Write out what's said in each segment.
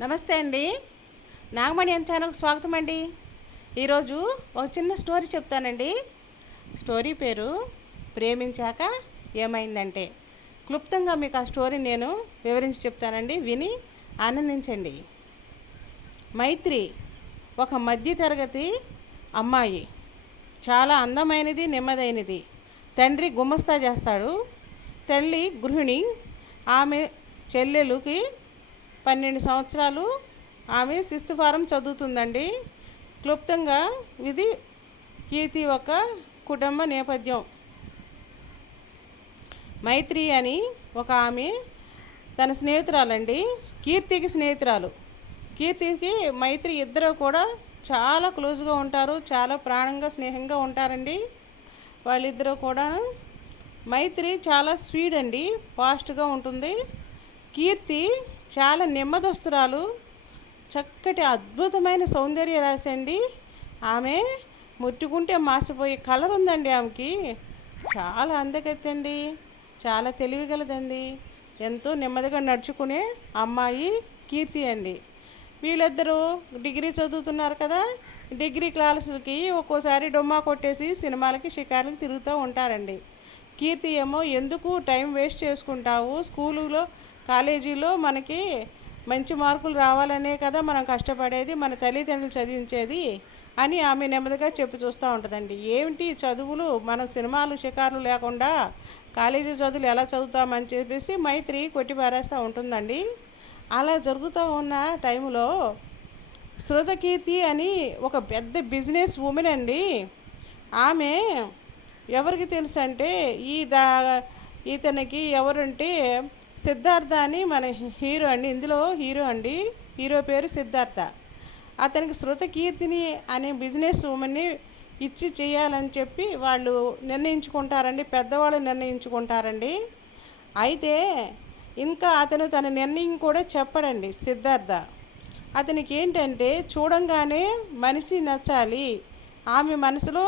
నమస్తే అండి. నాగమణి అని ఛానల్కి స్వాగతం అండి. ఈరోజు ఒక చిన్న స్టోరీ చెప్తానండి. స్టోరీ పేరు ప్రేమించాక ఏమైందంటే క్లుప్తంగా మీకు ఆ స్టోరీ నేను వివరించి చెప్తానండి. విని ఆనందించండి. మైత్రి ఒక మధ్యతరగతి అమ్మాయి. చాలా అందమైనది నెమ్మదైనది. తండ్రి గుమస్తా చేస్తాడు. తల్లి గృహిణి ఆమె చెల్లెలుకి పన్నెండు సంవత్సరాలు ఆమె శిస్తుఫారం చదువుతుందండి. క్లుప్తంగా ఇది కీర్తి ఒక కుటుంబ నేపథ్యం. మైత్రి అని ఒక ఆమె తన స్నేహితురాలండి. కీర్తికి స్నేహితురాలు. కీర్తికి మైత్రి ఇద్దరు కూడా చాలా క్లోజ్గా ఉంటారు చాలా ప్రాణంగా స్నేహంగా ఉంటారండి. వాళ్ళిద్దరూ కూడా మైత్రి చాలా స్వీడ్ అండి ఫాస్ట్గా ఉంటుంది. కీర్తి చాలా నెమ్మదస్తురాలు చక్కటి అద్భుతమైన సౌందర్య రాశి అండి ఆమె ముట్టుకుంటే మాసిపోయే కలర్ ఉందండి ఆమెకి. చాలా అందగత్తండి చాలా తెలివిగలదండి. ఎంతో నెమ్మదిగా నడుచుకునే అమ్మాయి కీర్తి అండి. వీళ్ళిద్దరూ డిగ్రీ చదువుతున్నారు కదా డిగ్రీ క్లాసులకి ఒక్కోసారి డొమ్మా కొట్టేసి సినిమాలకి షికార్లకి తిరుగుతూ ఉంటారండి. కీర్తి ఏమో ఎందుకు టైం వేస్ట్ చేసుకుంటావు? స్కూలులో కాలేజీలో మనకి మంచి మార్కులు రావాలనే కదా మనం కష్టపడేది మన తల్లిదండ్రులు చదివించేది అని ఆమె నెమ్మదిగా చెప్పి చూస్తూ ఉంటుందండి. ఏమిటి చదువులు? మనం సినిమాలు షికార్లు లేకుండా కాలేజీ చదువులు ఎలా చదువుతామని చెప్పేసి మైత్రి కొట్టి పారేస్తూ ఉంటుందండి. అలా జరుగుతూ ఉన్న టైంలో శృతకీర్తి అని ఒక పెద్ద బిజినెస్ ఉమెన్ అండి. ఆమె ఎవరికి తెలుసు అంటే ఈ దా ఇతనికి ఎవరుంటే సిద్ధార్థ అని మన హీరో అండి ఇందులో హీరో అండి హీరో పేరు సిద్ధార్థ. అతనికి శృతకీర్తిని అనే బిజినెస్ ఉమెన్ని ఇచ్చి చేయాలని చెప్పి వాళ్ళు నిర్ణయించుకుంటారండి పెద్దవాళ్ళు నిర్ణయించుకుంటారండి. అయితే ఇంకా అతను తన నిర్ణయం కూడా చెప్పడండి సిద్ధార్థ. అతనికి ఏంటంటే చూడంగానే మనిషి నచ్చాలి ఆమె మనసులో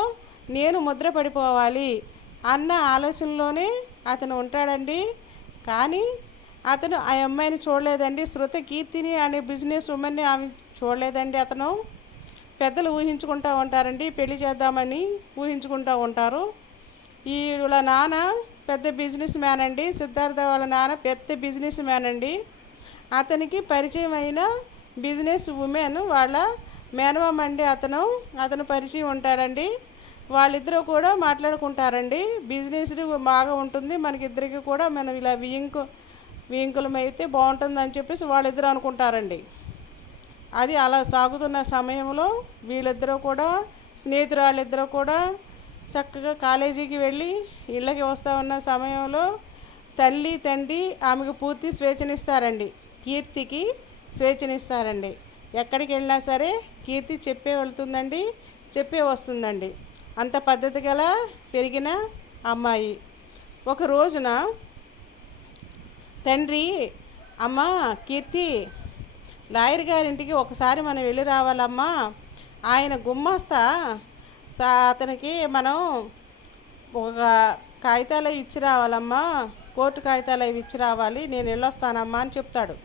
నేను ముద్ర పడిపోవాలి అన్న ఆలోచనలోనే అతను ఉంటాడండి. కానీ అతను ఆ అమ్మాయిని చూడలేదండి. శృతి కీర్తిని అనే బిజినెస్ ఉమెన్ని ఆమె చూడలేదండి అతను. పెద్దలు ఊహించుకుంటూ ఉంటారండి. పెళ్ళి చేద్దామని ఊహించుకుంటూ ఉంటారు. ఈ వీళ్ళ నాన్న పెద్ద బిజినెస్ మ్యాన్ అండి. సిద్ధార్థ వాళ్ళ నాన్న పెద్ద బిజినెస్ మ్యాన్ అండి. అతనికి పరిచయం అయిన బిజినెస్ ఉమెన్ వాళ్ళ మేనమామ అండి అతను. అతను పరిచయం ఉంటాడండి. వాళ్ళిద్దరూ కూడా మాట్లాడుకుంటారండి. బిజినెస్ బాగా ఉంటుంది. మనకిద్దరికి కూడా మనం ఇలా వియింకు వియింకులం అయితే బాగుంటుంది అని చెప్పేసి వాళ్ళిద్దరూ అనుకుంటారండి. అది అలా సాగుతున్న సమయంలో వీళ్ళిద్దరూ కూడా స్నేహితురాళ్ళిద్దరూ కూడా చక్కగా కాలేజీకి వెళ్ళి ఇళ్ళకి వస్తూ ఉన్న సమయంలో తల్లి తండ్రి ఆమెకు పూర్తి స్వేచ్ఛనిస్తారండి. కీర్తికి స్వేచ్ఛనిస్తారండి. ఎక్కడికి వెళ్ళినా సరే కీర్తి చెప్పే వెళ్తుందండి చెప్పే వస్తుందండి. అంత పద్ధతి గల పెరిగిన అమ్మాయి. ఒక రోజున తండ్రి అమ్మ కీర్తి లాయర్ గారింటికి ఒకసారి మనం వెళ్ళి రావాలమ్మా. ఆయన గుమ్మస్తా సా అతనికి మనం ఒక కాగితాలు అవి ఇచ్చి రావాలమ్మా. కోర్టు కాగితాలు అవి ఇచ్చి రావాలి. నేను వెళ్ళొస్తానమ్మా అని చెప్తాడు.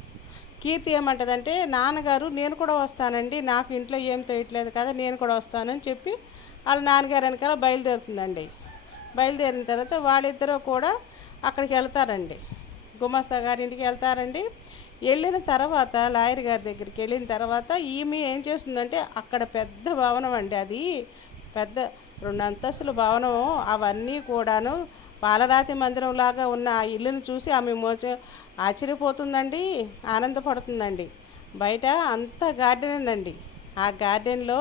కీర్తి ఏమంటదంటే నాన్నగారు నేను కూడా వస్తానండి. నాకు ఇంట్లో ఏం తోయట్లేదు కదా నేను కూడా వస్తానని చెప్పి వాళ్ళ నాన్నగారు వెనకాల బయలుదేరుతుందండి. బయలుదేరిన తర్వాత వాళ్ళిద్దరూ కూడా అక్కడికి వెళ్తారండి. గుమాస్తా గారింటికి వెళ్తారండి. వెళ్ళిన తర్వాత లాయర్ గారి దగ్గరికి వెళ్ళిన తర్వాత ఈమె ఏం చేస్తుందంటే అక్కడ పెద్ద భవనం అండి అది. పెద్ద రెండు అంతస్తుల భవనం. అవన్నీ కూడాను పాలరాతి మందిరం లాగా ఉన్న ఆ ఇల్లును చూసి ఆమె మోచ ఆశ్చర్యపోతుందండి ఆనందపడుతుందండి. బయట అంతా గార్డెన్ అండి. ఆ గార్డెన్లో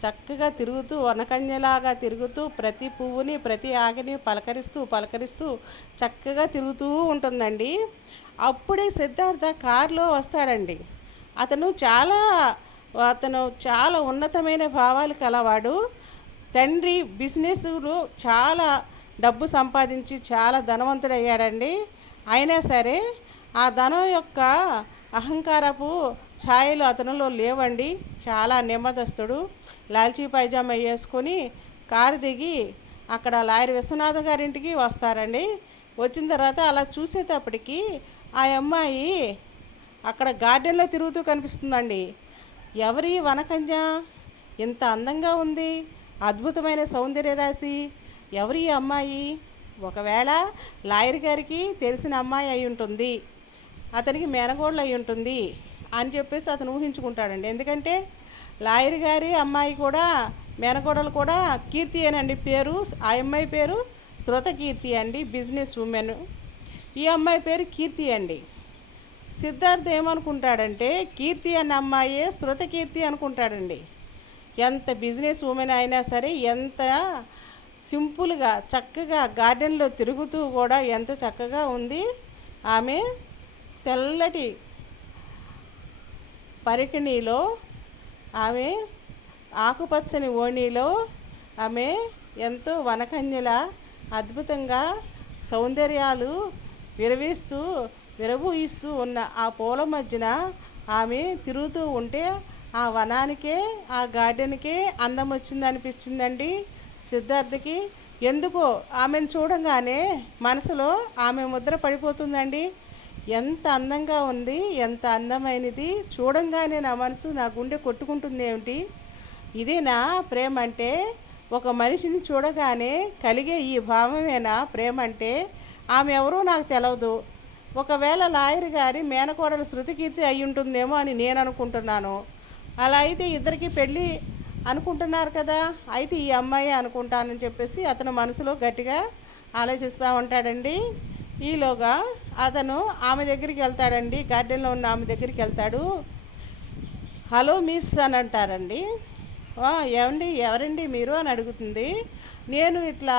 చక్కగా తిరుగుతూ వనకన్యలాగా తిరుగుతూ ప్రతి పువ్వుని ప్రతి ఆకిని పలకరిస్తూ పలకరిస్తూ చక్కగా తిరుగుతూ ఉంటుందండి. అప్పుడే సిద్ధార్థ కారులో వస్తాడండి. అతను చాలా అతను చాలా ఉన్నతమైన భావాలు కలవాడు. తండ్రి బిజినెస్లో చాలా డబ్బు సంపాదించి చాలా ధనవంతుడయ్యాడండి. అయినా సరే ఆ ధనం యొక్క అహంకారపు ఛాయలు అతనిలో లేవండి. చాలా నెమ్మదస్తుడు. లాల్చీ పైజామా వేసుకొని కారు దిగి అక్కడ లాయర్ విశ్వనాథ గారింటికి వస్తారండి. వచ్చిన తర్వాత అలా చూసేటప్పటికి ఆ అమ్మాయి అక్కడ గార్డెన్లో తిరుగుతూ కనిపిస్తుందండి. ఎవరి వనకంజ? ఇంత అందంగా ఉంది. అద్భుతమైన సౌందర్య రాశి. ఎవరి ఈ అమ్మాయి? ఒకవేళ లాయర్ గారికి తెలిసిన అమ్మాయి అయి ఉంటుంది. అతనికి మేనగోళ్ళు అయి ఉంటుంది అని చెప్పేసి అతను ఊహించుకుంటాడండి. ఎందుకంటే లాయర్ గారి అమ్మాయి కూడా మేనగోడలు కూడా కీర్తి అనండి పేరు. ఆ అమ్మాయి పేరు శృత కీర్తి అండి బిజినెస్ ఉమెన్. ఈ అమ్మాయి పేరు కీర్తి అండి. సిద్ధార్థ్ ఏమనుకుంటాడంటే కీర్తి అన్న అమ్మాయే శృత కీర్తి అనుకుంటాడండి. ఎంత బిజినెస్ ఉమెన్ అయినా సరే ఎంత సింపుల్గా చక్కగా గార్డెన్లో తిరుగుతూ కూడా ఎంత చక్కగా ఉంది. ఆమె తెల్లటి పరికిణిలో ఆమె ఆకుపచ్చని ఓణిలో ఆమె ఎంతో వనకన్యల అద్భుతంగా సౌందర్యాలు విరవీస్తూ విరబూయిస్తూ ఉన్న ఆ పూల మధ్యన ఆమె తిరుగుతూ ఉంటే ఆ వనానికే ఆ గార్డెన్కే అందం వచ్చింది అనిపించిందండి సిద్ధార్థకి. ఎందుకో ఆమెను చూడంగానే మనసులో ఆమె ముద్ర పడిపోతుందండి. ఎంత అందంగా ఉంది ఎంత అందమైనది. చూడంగానే నా మనసు నా గుండె కొట్టుకుంటుంది ఏమిటి? ఇదేనా ప్రేమ అంటే ఒక మనిషిని చూడగానే కలిగే ఈ భావమేనా ప్రేమ అంటే ఆమె ఎవరో నాకు తెలవదు. ఒకవేళ లాయర్ గారి మేనకోడలు శృతికీర్తి అయి ఉంటుందేమో అని నేను అనుకుంటున్నాను. అలా అయితే ఇద్దరికి పెళ్ళి అనుకుంటున్నారు కదా? అయితే ఈ అమ్మాయి అనుకుంటానని చెప్పేసి అతను మనసులో గట్టిగా ఆలోచిస్తూ ఉంటాడండి. ఈలోగా అతను ఆమె దగ్గరికి వెళ్తాడండి గార్డెన్లో ఉన్న ఆమె దగ్గరికి వెళ్తాడు. హలో మిస్ అని అంటారండి. ఏమండి ఎవరండి మీరు? అని అడుగుతుంది. నేను ఇట్లా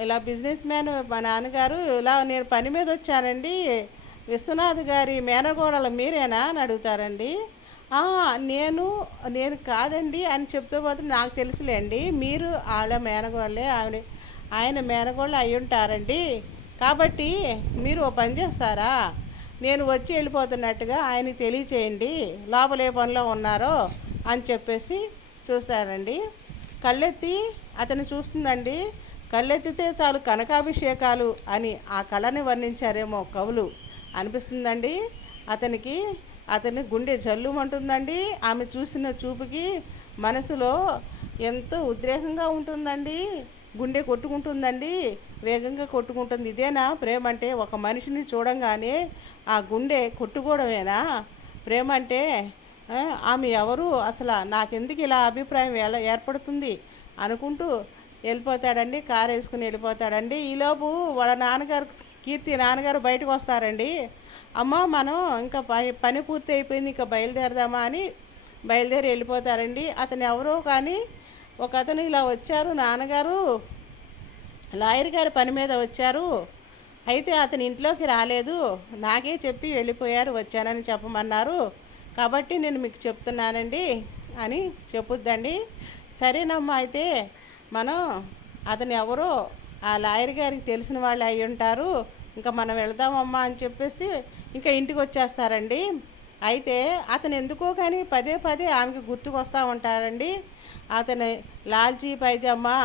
ఇలా బిజినెస్ మ్యాన్ మా నాన్నగారు ఇలా నేను పని మీద వచ్చానండి. విశ్వనాథ్ గారి మేనగోడలు మీరేనా? అని అడుగుతారండి. నేను నేను కాదండి అని చెప్తూ పోతే నాకు తెలుసులేండి. మీరు వాళ్ళ మేనగోళ్ళే ఆవిడ ఆయన మేనగోళ్ళు అయి ఉంటారండి కాబట్టి మీరు ఓ పని చేస్తారా? నేను వచ్చి వెళ్ళిపోతున్నట్టుగా ఆయనకి తెలియచేయండి లోపల ఏ పనిలో ఉన్నారో అని చెప్పేసి చూస్తారండి కళ్ళెత్తి అతను చూస్తుందండి. కళ్ళెత్తితే చాలు కనకాభిషేకాలు అని ఆ కళని వర్ణించారేమో కవులు. అనిపిస్తుందండి అతనికి. అతని గుండె జల్లుమంటుందండి. ఆమె చూసిన చూపుకి మనసులో ఎంతో ఉద్రేకంగా ఉంటుందండి. గుండె కొట్టుకుంటుందండి. వేగంగా కొట్టుకుంటుంది. ఇదేనా? ప్రేమ అంటే ఒక మనిషిని చూడంగానే ఆ గుండె కొట్టుకోవడమేనా? ప్రేమ అంటే ఆమె ఎవరు? అసలు నాకెందుకు ఇలా అభిప్రాయం ఎలా ఏర్పడుతుంది? అనుకుంటూ వెళ్ళిపోతాడండి. కారు వేసుకుని వెళ్ళిపోతాడండి. ఈలోపు వాళ్ళ నాన్నగారు కీర్తి నాన్నగారు బయటకు వస్తారండి. అమ్మ మనం ఇంకా పని పని పూర్తి అయిపోయింది ఇంకా బయలుదేరదామా అని బయలుదేరి వెళ్ళిపోతారండి. అతను ఎవరో కానీ ఒక అతను ఇలా వచ్చారు నాన్నగారు లాయర్ గారి పని మీద వచ్చారు. అయితే అతని ఇంట్లోకి రాలేదు. నాకే చెప్పి వెళ్ళిపోయారు వచ్చానని చెప్పమన్నారు. కాబట్టి నేను మీకు చెప్తున్నానండి అని చెప్పుద్దండి. సరేనమ్మా అయితే మనం అతను ఎవరో ఆ లాయర్ గారికి తెలిసిన వాళ్ళు అయి ఉంటారు. ఇంకా మనం వెళ్దామమ్మా అని చెప్పేసి ఇంకా ఇంటికి వచ్చేస్తారండి. అయితే అతను ఎందుకో కానీ పదే పదే ఆమెకి గుర్తుకొస్తూ ఉంటాడండి. అతని లాల్చీ పైజామా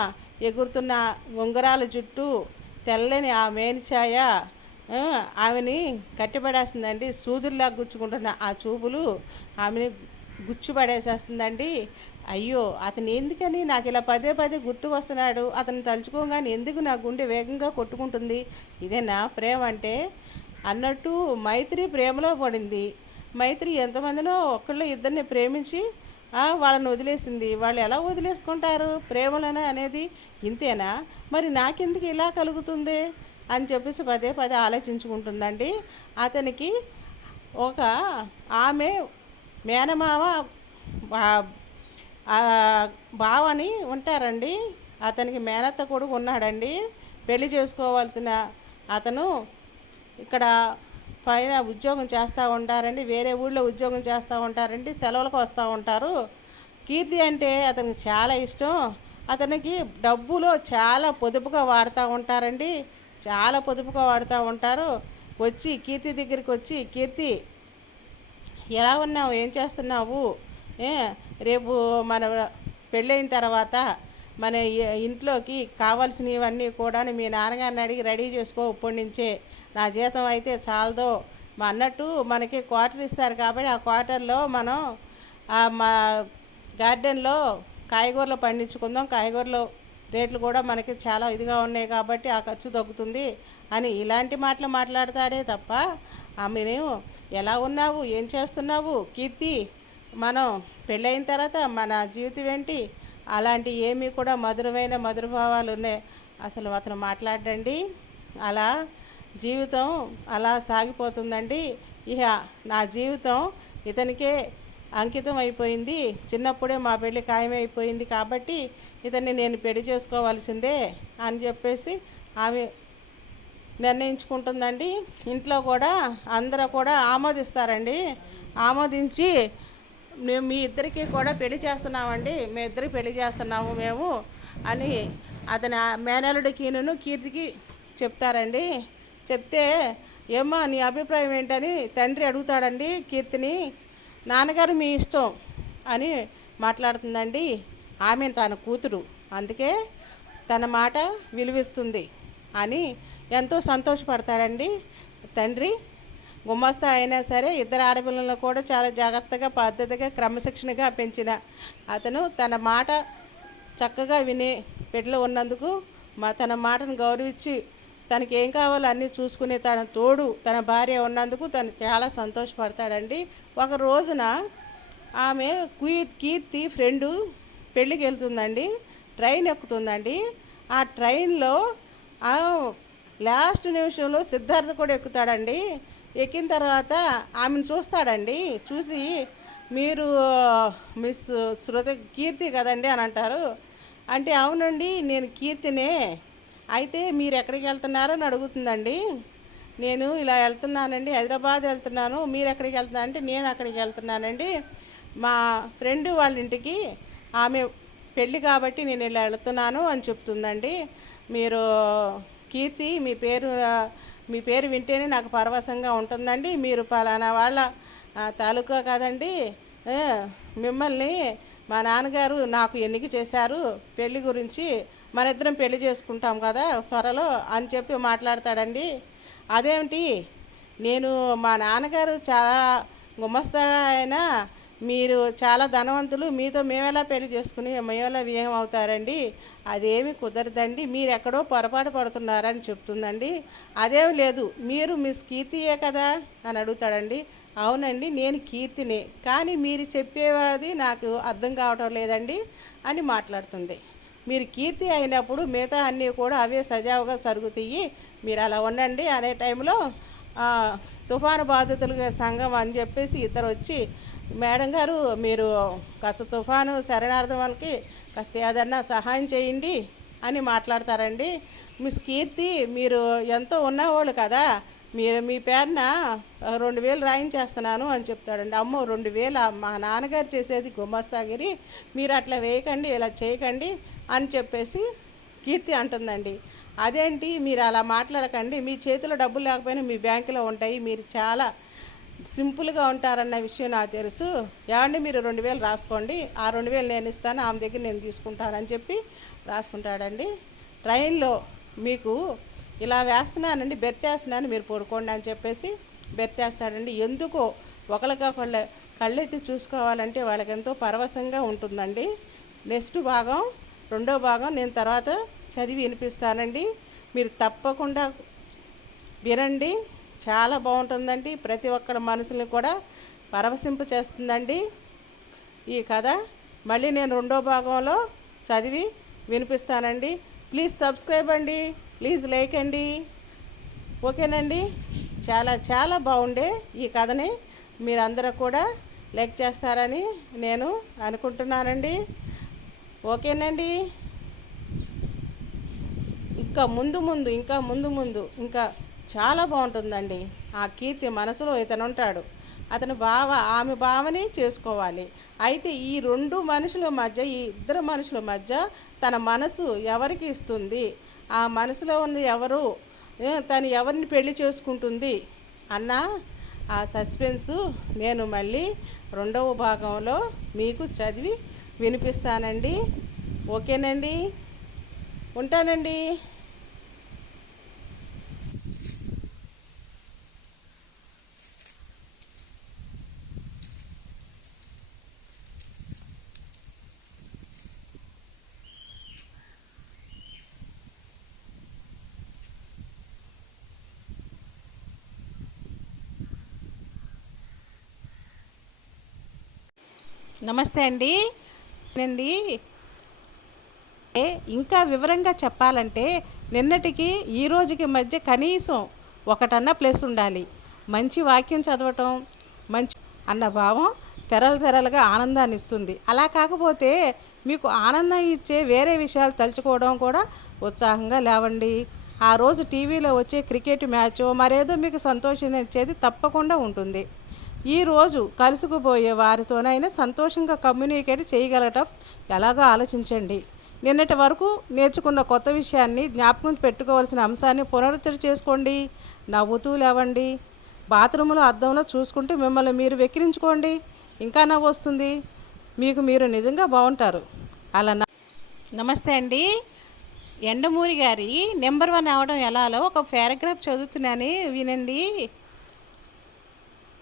ఎగురుతున్న ఉంగరాల జుట్టు తెల్లని ఆ మేనిఛాయ ఆమెని కట్టిపడేస్తుందండి. సూదుల్లా గుచ్చుకుంటున్న ఆ చూపులు ఆమెని గుచ్చుపడేసేస్తుందండి. అయ్యో అతను ఎందుకని నాకు ఇలా పదే పదే గుర్తు వస్తున్నాడు అతను తలుచుకోగానే ఎందుకు నా గుండె వేగంగా కొట్టుకుంటుంది? ఇదేనా ప్రేమ అంటే? అన్నట్టు మైత్రి ప్రేమలో పడింది. మైత్రి ఎంతమందినో ఒక్కళ్ళు ఇద్దరిని ప్రేమించి వాళ్ళని వదిలేసింది. వాళ్ళు ఎలా వదిలేసుకుంటారు? ప్రేమలన అనేది ఇంతేనా? మరి నాకెందుకు ఇలా కలుగుతుంది? అని చెప్పేసి పదే పదే ఆలోచించుకుంటుందండి. అతనికి ఒక ఆమె మేనమామ బావని ఉంటారండి. అతనికి మేనత్త కొడుకు ఉన్నాడండి. పెళ్ళి చేసుకోవాల్సిన అతను ఇక్కడ పైన ఉద్యోగం చేస్తూ ఉంటారండి వేరే ఊళ్ళో ఉద్యోగం చేస్తూ ఉంటారండి సెలవులకు వస్తూ ఉంటారు. కీర్తి అంటే అతనికి చాలా ఇష్టం. అతనికి డబ్బులో చాలా పొదుపుగా వాడుతూ ఉంటారండి. చాలా పొదుపుగా వాడుతూ ఉంటారు. వచ్చి కీర్తి దగ్గరికి వచ్చి కీర్తి ఎలా ఉన్నావు? ఏం చేస్తున్నావు? రేపు మన పెళ్ళైన తర్వాత మన ఇంట్లోకి కావాల్సినవన్నీ కూడా మీ నాన్నగారిని అడిగి రెడీ చేసుకో ఇప్పటి నుంచే. నా జీతం అయితే చాలదో. అన్నట్టు మనకి క్వార్టర్ ఇస్తారు కాబట్టి ఆ క్వార్టర్లో మనం ఆ మా గార్డెన్లో కాయగూరలు పండించుకుందాం. కాయగూరలు రేట్లు కూడా మనకి చాలా ఇదిగా ఉన్నాయి కాబట్టి ఆ ఖర్చు తగ్గుతుంది అని ఇలాంటి మాటలు మాట్లాడతాడే తప్ప ఆమెను ఎలా ఉన్నావు? ఏం చేస్తున్నావు? కీర్తి మనం పెళ్ళైన తర్వాత మన జీవితం ఏంటి? అలాంటి ఏమీ కూడా మధురమైన మధురభావాలు ఉన్నాయి. అసలు అతను మాట్లాడండి. అలా జీవితం అలా సాగిపోతుందండి. ఇహ నా జీవితం ఇతనికే అంకితం అయిపోయింది. చిన్నప్పుడే మా పెళ్ళి ఖాయమైపోయింది కాబట్టి ఇతన్ని నేను పెళ్ళి చేసుకోవాల్సిందే అని చెప్పేసి ఆమె నిర్ణయించుకుంటుందండి. ఇంట్లో కూడా అందరూ కూడా ఆమోదిస్తారండి. ఆమోదించి మేము మీ ఇద్దరికి కూడా పెళ్ళి చేస్తున్నామండి. మీ ఇద్దరికి పెళ్ళి చేస్తున్నాము మేము అని అతని మేనలుడికిను కీర్తికి చెప్తారండి. చెప్తే ఏమ్మా నీ అభిప్రాయం ఏంటని తండ్రి అడుగుతాడండి కీర్తిని. నాన్నగారు మీ ఇష్టం అని మాట్లాడుతుందండి ఆమె తన కూతురు. అందుకే తన మాట విలువిస్తుంది అని ఎంతో సంతోషపడతాడండి తండ్రి. గుమస్తా అయినా సరే ఇద్దరు ఆడపిల్లలను కూడా చాలా జాగ్రత్తగా పద్ధతిగా క్రమశిక్షణగా పెంచిన అతను తన మాట చక్కగా విని బిడ్డలు ఉన్నందుకు మా తన మాటను గౌరవించి తనకి ఏం కావాలో అన్నీ చూసుకునే తన తోడు తన భార్య ఉన్నందుకు తను చాలా సంతోషపడతాడండి. ఒక రోజున ఆమె కీ- కీర్తి ఫ్రెండు పెళ్ళికి వెళ్తుందండి ట్రైన్ ఎక్కుతుందండి. ఆ ట్రైన్లో లాస్ట్ నిమిషంలో సిద్ధార్థ కూడా ఎక్కుతాడండి. ఎక్కిన తర్వాత ఆమెను చూస్తాడండి. చూసి మీరు మిస్ శృత కీర్తి కదండి అని అంటారు. అంటే అవునండి నేను కీర్తినే. అయితే మీరు ఎక్కడికి వెళ్తున్నారో అని అడుగుతుందండి. నేను ఇలా వెళ్తున్నానండి హైదరాబాద్ వెళ్తున్నాను. మీరు ఎక్కడికి వెళ్తున్నారు అంటే నేను అక్కడికి వెళ్తున్నానండి. మా ఫ్రెండ్ వాళ్ళ ఇంటికి ఆమె పెళ్ళి కాబట్టి నేను ఇలా వెళ్తున్నాను అని చెప్తుందండి. మీరు కీర్తి మీ పేరు మీ పేరు వింటేనే నాకు పరవశంగా ఉంటుందండి. మీరు పలానా వాళ్ళ తాలూకా కాదండి. మిమ్మల్ని మా నాన్నగారు నాకు ఎన్నిక చేశారు. పెళ్ళి గురించి మన ఇద్దరం పెళ్ళి చేసుకుంటాం కదా త్వరలో అని చెప్పి మాట్లాడతాడండి. అదేమిటి? నేను మా నాన్నగారు చాలా గుమస్తా అయినా మీరు చాలా ధనవంతులు. మీతో మేమెలా పెళ్ళి చేసుకుని మేమెలా వ్యయం అవుతారండి? అదేమి కుదరదండి. మీరు ఎక్కడో పొరపాటు పడుతున్నారని చెప్తుందండి. అదేం లేదు. మీరు మిస్ కీర్తియే కదా అని అడుగుతాడండి. అవునండి నేను కీర్తిని. కానీ మీరు చెప్పేది నాకు అర్థం కావటం లేదండి అని మాట్లాడుతుంది. మీరు కీర్తి అయినప్పుడు మిగతా అన్నీ కూడా అవే సజావుగా సరుగుతాయి. మీరు అలా ఉండండి అనే టైంలో తుఫాను బాధితులుగా సంఘం అని చెప్పేసి ఇద్దరు వచ్చి మేడం గారు మీరు కాస్త తుఫాను శరణార్థం వాళ్ళకి కాస్త ఏదన్నా సహాయం చేయండి అని మాట్లాడతారండి. మిస్ కీర్తి మీరు ఎంతో ఉన్నవాళ్ళు కదా మీరు మీ పేరున రెండు వేలు రాయించేస్తున్నాను అని చెప్తాడండి. అమ్మో రెండు వేల? మా నాన్నగారు చేసేది గుమ్మస్తాగిరి మీరు అట్లా వేయకండి ఇలా చేయకండి అని చెప్పేసి కీర్తి అంటుందండి. అదేంటి? మీరు అలా మాట్లాడకండి. మీ చేతిలో డబ్బులు లేకపోయినా మీ బ్యాంకులో ఉంటాయి. మీరు చాలా సింపుల్గా ఉంటారన్న విషయం నాకు తెలుసు. ఏమండి మీరు రెండు వేలు రాసుకోండి. ఆ రెండు వేలు నేను ఇస్తాను ఆమె దగ్గర నేను తీసుకుంటానని చెప్పి రాసుకుంటాడండి. ట్రైన్లో మీకు ఇలా వేస్తున్నానండి బెర్తేస్తున్నాను మీరు పడుకోండి అని చెప్పేసి బెర్తేస్తాడండి ఎందుకో ఒకళ్ళకొకళ్ళ కళ్ళెత్తి చూసుకోవాలంటే వాళ్ళకి ఎంతో పరవశంగా ఉంటుందండి. నెక్స్ట్ భాగం రెండో భాగం నేను తర్వాత చదివి వినిపిస్తానండి. మీరు తప్పకుండా వినండి. చాలా బాగుంటుందండి. ప్రతి ఒక్కరి మనసుని కూడా పరవశింపు చేస్తుందండి. ఈ కథ మళ్ళీ నేను రెండో భాగంలో చదివి వినిపిస్తానండి. ప్లీజ్ సబ్స్క్రైబ్ అండి. ప్లీజ్ లైక్ అండి. ఓకేనండి? చాలా చాలా బాగుండే ఈ కథని మీరందరూ కూడా లైక్ చేస్తారని నేను అనుకుంటున్నానండి. ఓకేనండి? ఇంకా ముందు ముందు ఇంకా ముందు ముందు ఇంకా చాలా బాగుంటుందండి. ఆ కీర్తి మనసులో ఇతను ఉంటాడు అతని బావ ఆమె భావనే చేసుకోవాలి. అయితే ఈ రెండు మనుషుల మధ్య ఈ ఇద్దరు మనుషుల మధ్య తన మనసు ఎవరికి ఇస్తుంది? ఆ మనసులో ఉన్న ఎవరు? తను ఎవరిని పెళ్ళి చేసుకుంటుంది? అన్న ఆ సస్పెన్సు నేను మళ్ళీ రెండవ భాగంలో మీకు చదివి వినిపిస్తానండి. ఓకేనండి? ఉంటానండి. నమస్తే అండి. అండి. ఏ, ఇంకా వివరంగా చెప్పాలంటే నిన్నటికి ఈ రోజుకి మధ్య కనీసం ఒకటన్నా ప్లస్ ఉండాలి. మంచి వాక్యం చదవటం మంచి అన్న భావం తెరలు తెరలుగా ఆనందాన్ని ఇస్తుంది. అలా కాకపోతే మీకు ఆనందం ఇచ్చే వేరే విషయాలు తలుచుకోవడం కూడా ఉత్సాహంగా లేవండి. ఆ రోజు టీవీలో వచ్చే క్రికెట్ మ్యాచ్ మరేదో మీకు సంతోషం ఇచ్చేది తప్పకుండా ఉంటుంది. ఈరోజు కలుసుకుపోయే వారితోనైనా సంతోషంగా కమ్యూనికేట్ చేయగలగటం ఎలాగో ఆలోచించండి. నిన్నటి వరకు నేర్చుకున్న కొత్త విషయాన్ని జ్ఞాపకం పెట్టుకోవాల్సిన అంశాన్ని పునరుచ్చరి చేసుకోండి. నవ్వుతూ లేవండి. బాత్రూంలో అద్దంలో చూసుకుంటే మిమ్మల్ని మీరు వెక్కిరించుకోండి. ఇంకా నవ్వు వస్తుంది. మీకు మీరు నిజంగా బాగుంటారు. అలా న- నమస్తే అండి. ఎండమూరి గారి నెంబర్ వన్ అవడం ఎలాలో ఒక పారాగ్రాఫ్ చదువుతున్నాను వినండి.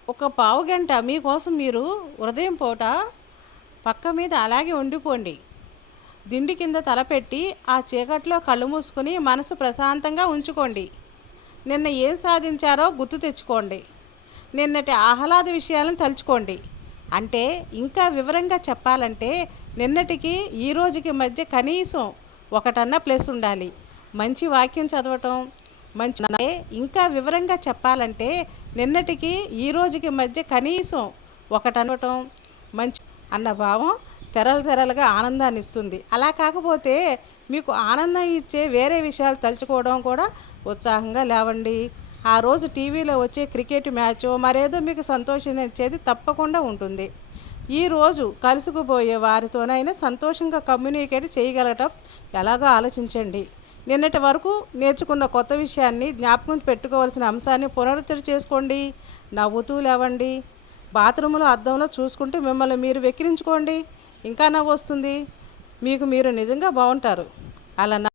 ఒక పావు గంట మీకోసం మీరు ఉదయం పూట పక్క మీద అలాగే ఉండిపోండి. దిండి కింద తలపెట్టి ఆ చీకట్లో కళ్ళు మూసుకుని మనసు ప్రశాంతంగా ఉంచుకోండి. నిన్న ఏం సాధించారో గుర్తు తెచ్చుకోండి. నిన్నటి ఆహ్లాద విషయాలను తలుచుకోండి. అంటే ఇంకా వివరంగా చెప్పాలంటే నిన్నటికి ఈ రోజుకి మధ్య కనీసం ఒకటన్నా ప్లస్ ఉండాలి. మంచి వాక్యం చదవటం మంచి అంటే ఇంకా వివరంగా చెప్పాలంటే నిన్నటికి ఈ రోజుకి మధ్య కనీసం ఒకటనవటం మంచి అన్న భావం తెరలు తెరలుగా ఆనందాన్ని ఇస్తుంది. అలా కాకపోతే మీకు ఆనందం ఇచ్చే వేరే విషయాలు తలుచుకోవడం కూడా ఉత్సాహంగా లేవండి. ఆ రోజు టీవీలో వచ్చే క్రికెట్ మ్యాచ్ మరేదో మీకు సంతోషం ఇచ్చేది తప్పకుండా ఉంటుంది. ఈరోజు కలుసుకుపోయే వారితోనైనా సంతోషంగా కమ్యూనికేట్ చేయగలగటం ఎలాగో ఆలోచించండి. నిన్నటి వరకు నేర్చుకున్న కొత్త విషయాన్ని జ్ఞాపకం పెట్టుకోవాల్సిన అంశాన్ని పునరుచ్చర చేసుకోండి. నవ్వుతూ లేవండి. బాత్రూంలో అద్దంలో చూసుకుంటే మిమ్మల్ని మీరు వెక్కిరించుకోండి. ఇంకా నవ్వు వస్తుంది. మీకు మీరు నిజంగా బాగుంటారు. అలా